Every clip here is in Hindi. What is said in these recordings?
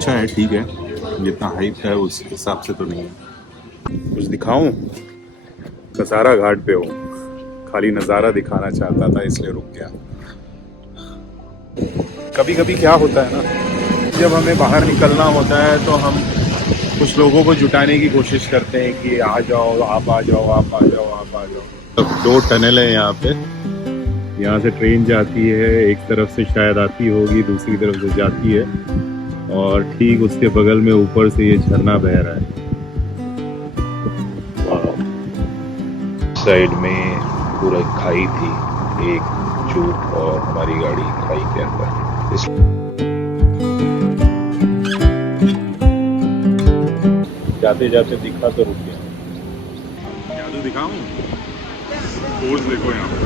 अच्छा है, ठीक है। जितना हाइप है उस हिसाब से तो नहीं है। कुछ दिखाऊं? कसारा घाट पे हूँ, खाली नज़ारा दिखाना चाहता था इसलिए रुक गया। कभी कभी क्या होता है ना, जब हमें बाहर निकलना होता है तो हम कुछ लोगों को जुटाने की कोशिश करते हैं कि आ जाओ, आप आ जाओ, आप आ जाओ, आप आ जाओ। अब 2 टनल है यहाँ पे। यहाँ से ट्रेन जाती है, एक तरफ से शायद आती होगी, दूसरी तरफ से जाती है, और ठीक उसके बगल में ऊपर से ये झरना बह रहा है। साइड में पूरा खाई थी, एक चूक और हमारी गाड़ी खाई के अंदर। जाते जाते दिखा तो रुक गया। जादू दिखाऊं? पोज देखो यहाँ पर।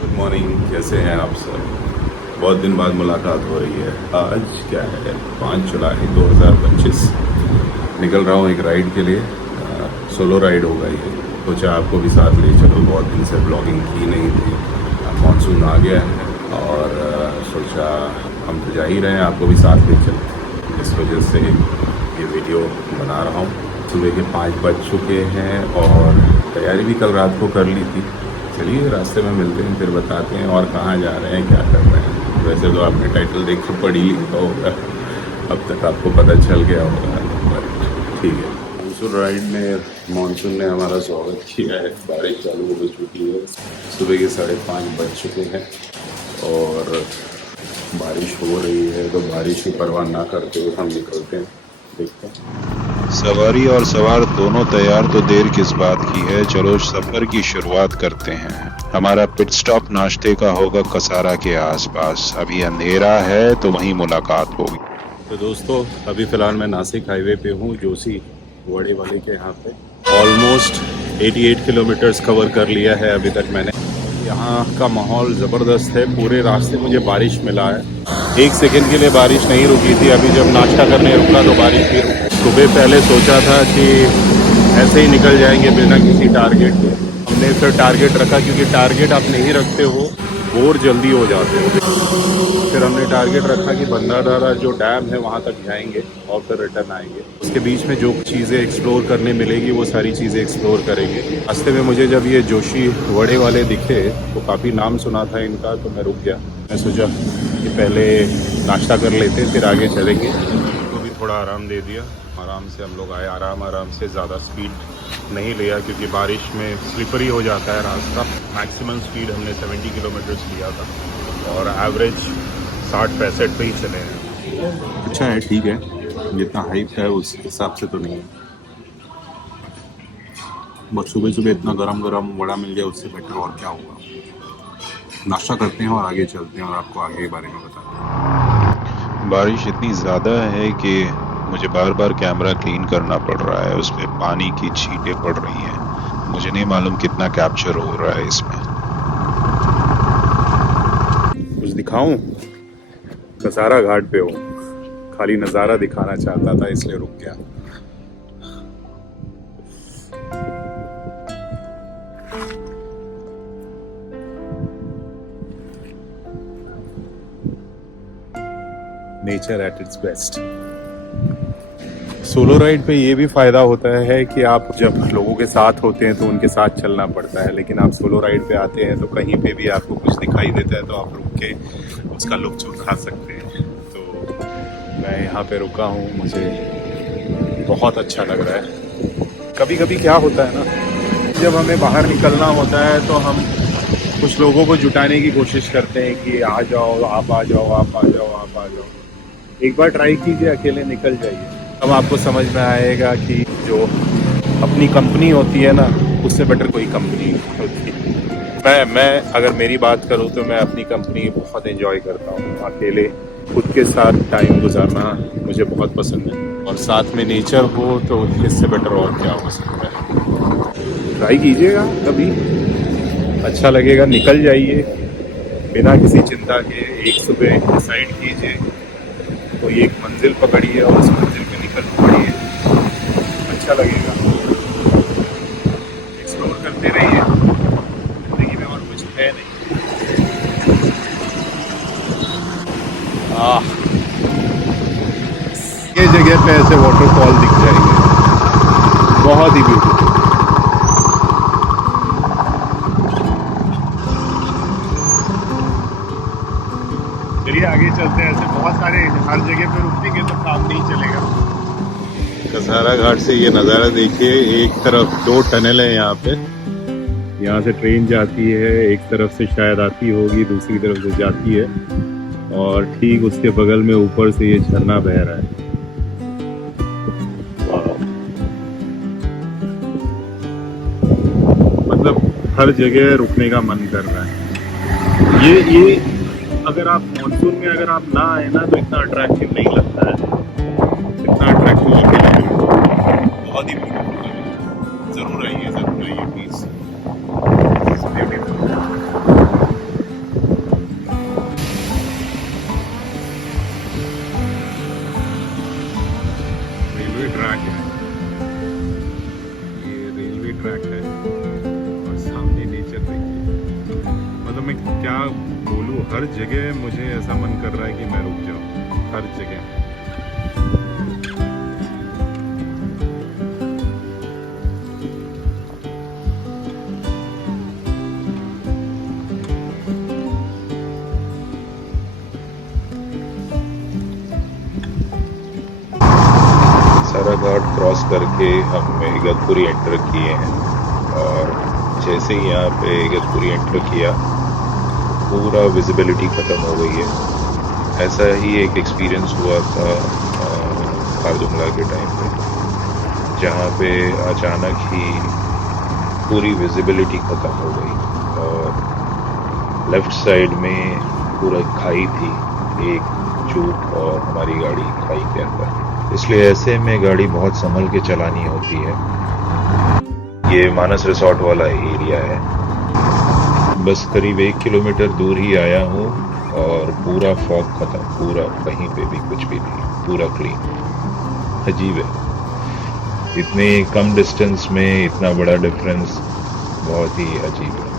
गुड मॉर्निंग, कैसे हैं आप सब? बहुत दिन बाद मुलाकात हो रही है। आज क्या है, 5 जुलाई 2025। निकल रहा हूँ एक राइड के लिए। सोलो राइड होगा ये। सोचा आपको भी साथ ले चलो, बहुत दिन से ब्लॉगिंग की नहीं थी। मानसून आ गया है और सोचा हम तो जा ही रहे हैं, आपको भी साथ ले चलो। इस वजह से ये वीडियो बना रहा हूँ। सुबह के 5 बज चुके हैं और तैयारी भी कल रात को कर ली थी। चलिए रास्ते में मिलते हैं, फिर बताते हैं और कहाँ जा रहे हैं, क्या कर रहे हैं। वैसे तो आपने टाइटल देख के पढ़ ही लिखा होगा, अब तक आपको पता चल गया होगा, बट ठीक है। मानसून राइड में मानसून ने हमारा स्वागत किया है। बारिश चालू हो चुकी है, सुबह के 5:30 बज चुके हैं और बारिश हो रही है। तो बारिश की परवाह ना करते हुए हम निकलते हैं, देखते हैं। सवारी और सवार दोनों तैयार, तो देर किस बात की है, चलो सफर की शुरुआत करते हैं। हमारा पिट स्टॉप नाश्ते का होगा कसारा के आसपास। अभी अंधेरा है तो वहीं मुलाकात होगी। तो दोस्तों, अभी फ़िलहाल मैं नासिक हाईवे पे हूँ, जोशी वड़े वाले के यहाँ पे। ऑलमोस्ट 88 किलोमीटर्स कवर कर लिया है अभी तक मैंने। यहाँ का माहौल ज़बरदस्त है। पूरे रास्ते मुझे बारिश मिला है, 1 सेकंड के लिए बारिश नहीं रुकी थी। अभी जब नाश्ता करने रुका तो बारिश भी रुकी। सुबह पहले सोचा था कि ऐसे ही निकल जाएंगे बिना किसी टारगेट के। हमने फिर टारगेट रखा, क्योंकि टारगेट आप नहीं रखते हो बोर जल्दी हो जाते हो। फिर हमने टारगेट रखा कि बंदाधारा जो डैम है वहाँ तक जाएंगे और फिर रिटर्न आएंगे। उसके बीच में जो चीज़ें एक्सप्लोर करने मिलेगी वो सारी चीज़ें एक्सप्लोर करेंगे। रास्ते में मुझे जब ये जोशी वड़े वाले दिखे तो काफ़ी नाम सुना था इनका, तो मैं रुक गया। मैं सोचा कि पहले नाश्ता कर लेते फिर आगे चलेंगे। उनको भी थोड़ा आराम दे दिया। आराम से हम लोग आए, आराम से, ज़्यादा स्पीड नहीं लिया क्योंकि बारिश में स्लिपरी हो जाता है रास्ता। मैक्सिमम स्पीड हमने 70 किलोमीटर्स लिया था और एवरेज 60-65 पे ही चले हैं। अच्छा है, ठीक है। जितना हाइप है उस हिसाब से तो नहीं है। बस सुबह सुबह इतना गरम गरम वड़ा मिल गया, उससे बेटर और क्या होगा। नाश्ता करते हैं और आगे चलते हैं और आपको आगे के बारे में बताते हैं। बारिश इतनी ज़्यादा है कि मुझे बार बार कैमरा क्लीन करना पड़ रहा है। उस पर पानी की छींटें पड़ रही हैं। मुझे नहीं मालूम कितना कैप्चर हो रहा है इसमें। कुछ दिखाऊं? कसारा घाट पे हूँ, खाली नज़ारा दिखाना चाहता था इसलिए रुक गया। Nature at its best. Solo ride पे ये भी फ़ायदा होता है कि आप जब लोगों के साथ होते हैं तो उनके साथ चलना पड़ता है, लेकिन आप सोलो राइड पे आते हैं तो कहीं पे भी आपको कुछ दिखाई देता है तो आप रुक के उसका लुत्फ़ उठा सकते हैं। तो मैं यहाँ पे रुका हूँ, मुझे बहुत अच्छा लग रहा है। कभी कभी क्या होता है ना, जब हमें बाहर निकलना होता है तो हम कुछ लोगों को जुटाने की कोशिश करते हैं कि आ जाओ, आप आ जाओ, आप आ जाओ, आप आ जाओ। एक बार ट्राई कीजिए, अकेले निकल जाइए, अब आपको समझ में आएगा कि जो अपनी कंपनी होती है ना, उससे बेटर कोई कंपनी नहीं होती। मैं अगर मेरी बात करूँ तो मैं अपनी कंपनी बहुत एंजॉय करता हूँ। अकेले खुद के साथ टाइम गुजारना मुझे बहुत पसंद है, और साथ में नेचर हो तो इससे बेटर और क्या हो सकता है। ट्राई कीजिएगा, कभी अच्छा लगेगा। निकल जाइए बिना किसी चिंता के। एक सुबह डिसाइड कीजिए, कोई एक मंजिल पकड़िए और उस मंजिल पे निकल पड़िए, अच्छा लगेगा। एक्सप्लोर करते रहिए, जिंदगी में और कुछ है नहीं। जगह पे ऐसे वाटरफॉल दिख जाएंगे, बहुत ही ब्यूटीफुल। चलिए आगे चलते हैं। ऐसे बहुत सारे हर जगह पे रुकेंगे तो काम नहीं चलेगा। कसारा घाट से ये नज़ारा देखिए, एक तरफ 2 टनल है यहाँ पे, यहाँ से ट्रेन जाती है, एक तरफ से शायद आती होगी, दूसरी तरफ से जाती है, और ठीक उसके बगल में ऊपर से ये झरना बह रहा है। मतलब हर जगह रुकने का मन कर रहा है। ये अगर आप मानसून में अगर आप ना आए ना तो इतना अट्रैक्टिव नहीं लगता है, इतना अट्रैक्टिव लगता है। बहुत ही जरूर आइए प्लीज। रेलवे ट्रैक है, ये रेलवे ट्रैक है और सामने नेचर देखिए। मतलब मैं क्या बोलूँ, हर जगह मुझे ऐसा मन कर रहा है कि मैं रुक जाऊँ, हर जगह। कसारा घाट क्रॉस करके हम इगतपुरी एंटर किए हैं, और जैसे ही यहाँ पे इगतपुरी एंटर किया पूरा विजिबिलिटी ख़त्म हो गई है। ऐसा ही एक एक्सपीरियंस हुआ था खारदुंगला के टाइम पे, जहाँ पे अचानक ही पूरी विजिबिलिटी ख़त्म हो गई और लेफ़्ट साइड में पूरा खाई थी, एक जीप और हमारी गाड़ी खाई के अंदर। इसलिए ऐसे में गाड़ी बहुत संभल के चलानी होती है। ये मानस रिसोर्ट वाला एरिया है, बस करीब 1 किलोमीटर दूर ही आया हूँ और पूरा फॉग खत्म, पूरा कहीं पे भी कुछ भी नहीं, पूरा क्लीन। अजीब है, इतने कम डिस्टेंस में इतना बड़ा डिफरेंस, बहुत ही अजीब है।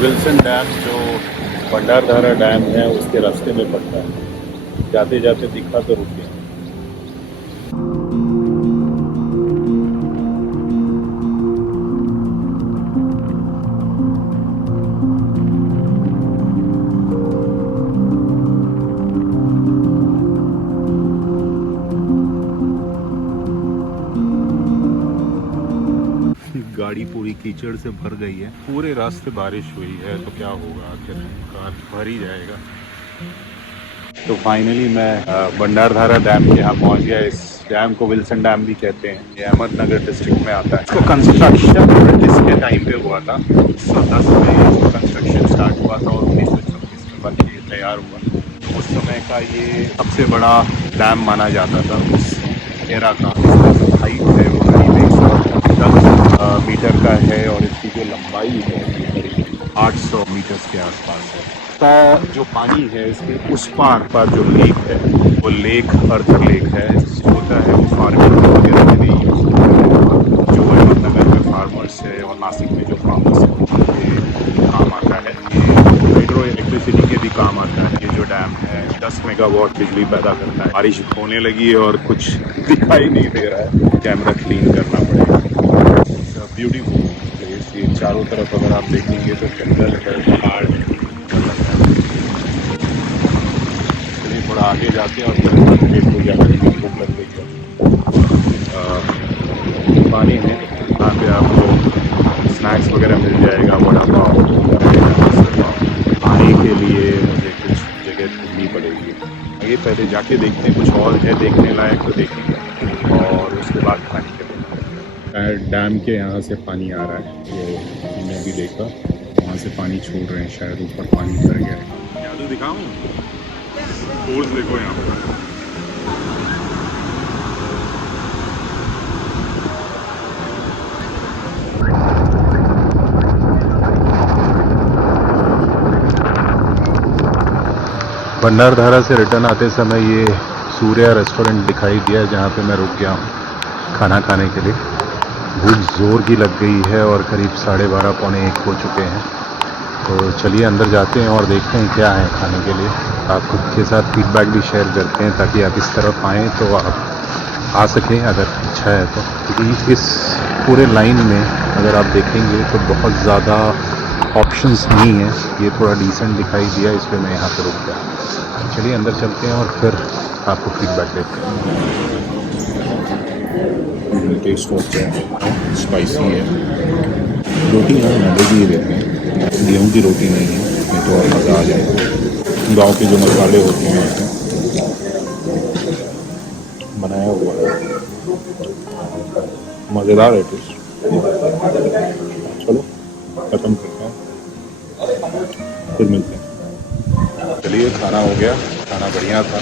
विल्सन डैम जो भंडारधारा डैम है उसके रास्ते में पड़ता है, जाते जाते दिखा तो रुक गया। गाड़ी पूरी कीचड़ से भर गई है, पूरे रास्ते बारिश हुई है, तो क्या होगा, आखिर कार भर ही जाएगा। तो फाइनली मैं भंडारधारा डैम के यहाँ पहुँच गया। इस डैम को विल्सन डैम भी कहते हैं, ये अहमदनगर डिस्ट्रिक्ट में आता है। इसको कंस्ट्रक्शन ब्रिटिश के टाइम पे हुआ था, 1910 में इसको कंस्ट्रक्शन स्टार्ट हुआ था और 1926 में बन के तैयार हुआ। तो उस समय का ये सबसे बड़ा डैम माना जाता था उस एरा का। हाइट है वो करीब 110 मीटर का है और इसकी जो लंबाई है 800 मीटर्स के आसपास है। तो जो पानी है इसके उस पार जो लेक है वो लेक अर्थर लेक है, जो होता है वो फार्मिंग वगैरह के लिए यूज़ होता है। जो अहमदनगर में फार्मर्स है और नासिक में जो फार्मर्स है उनके काम आता है। ये हाइड्रो इलेक्ट्रिसिटी के भी काम आता है। ये जो डैम है 10 मेगावाट बिजली पैदा करता है। बारिश होने लगी है और कुछ दिखाई नहीं दे रहा है, कैमरा क्लीन करना पड़ेगा। ब्यूटीफुल प्लेस, ये चारों तरफ अगर आप देखेंगे तो जंगल है, पहाड़ है। चलिए थोड़ा आगे जाते हैं और फिर पेट हो जाएगा, भूख लग गई है। पानी है, यहाँ पे आपको स्नैक्स वगैरह मिल जाएगा, वड़ा पाव, आने के लिए मुझे कुछ जगह ढूंढनी पड़ेगी। आगे पहले जाके देखते हैं, कुछ और है देखने लायक तो देखेंगे और उसके बाद खाने के लिए। डैम के यहाँ से पानी आ रहा है, वो मैंने भी देखा, वहाँ से पानी छोड़ रहे हैं, शायद ऊपर पानी भर गया है। जादू दिखाऊं? फोर्स देखो यहाँ पर। भंडारधारा से रिटर्न आते समय ये सूर्या रेस्टोरेंट दिखाई दिया जहाँ पे मैं रुक गया हूँ खाना खाने के लिए। भूख ज़ोर की लग गई है और करीब 12:30 पौने 1 हो चुके हैं। तो चलिए अंदर जाते हैं और देखते हैं क्या है खाने के लिए। आप खुद के साथ फीडबैक भी शेयर करते हैं ताकि आप इस तरफ आएँ तो आप आ सकें अगर अच्छा है तो। क्योंकि इस पूरे लाइन में अगर आप देखेंगे तो बहुत ज़्यादा ऑप्शंस नहीं है। ये थोड़ा डिसेंट दिखाई दिया, इसलिए मैं यहाँ पर रुक गया। चलिए अंदर चलते हैं और फिर आपको फीडबैक देते हैं। टेस्ट होता है, स्पाइसी है। रोटी ना मैदे की ही देते हैं, गेहूँ की रोटी नहीं है, नहीं तो और मज़ा आ जाएगा। गांव के जो मसाले होते हैं बनाया हुआ है, मज़ेदार है टेस्ट। चलो खत्म करते हैं, फिर मिलते हैं। चलिए खाना हो गया, खाना बढ़िया था।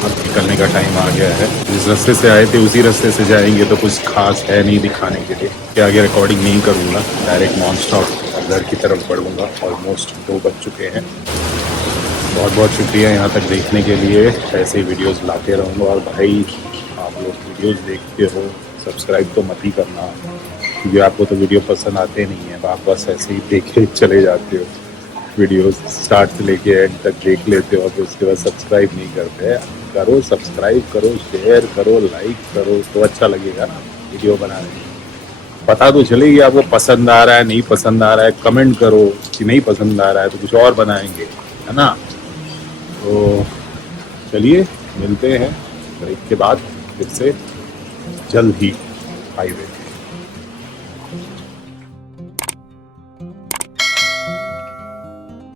अब निकलने का टाइम आ गया है। जिस रास्ते से आए थे उसी रास्ते से जाएंगे तो कुछ खास है नहीं दिखाने के लिए। क्या आगे रिकॉर्डिंग नहीं करूँगा, डायरेक्ट नॉन स्टॉप घर की तरफ बढ़ूँगा। ऑलमोस्ट 2 बज चुके हैं। बहुत बहुत शुक्रिया यहाँ तक देखने के लिए। ऐसे ही वीडियोस लाते रहूँगा। और भाई आप लोग वीडियोस देखते हो, सब्सक्राइब तो मत ही करना, क्योंकि आपको तो वीडियो पसंद आते नहीं है। आप बस ऐसे ही देखे चले जाते हो, वीडियोस स्टार्ट से लेके एंड तक देख लेते हो, तो उसके बाद सब्सक्राइब नहीं करते। करो, सब्सक्राइब करो, शेयर करो, लाइक करो, तो अच्छा लगेगा वीडियो बनाने में। पता तो चलेगी आपको पसंद आ रहा है नहीं पसंद आ रहा है। कमेंट करो कि नहीं पसंद आ रहा है तो कुछ और बनाएंगे, है ना। तो चलिए मिलते हैं ब्रेक के बाद फिर से जल्द ही हाईवे।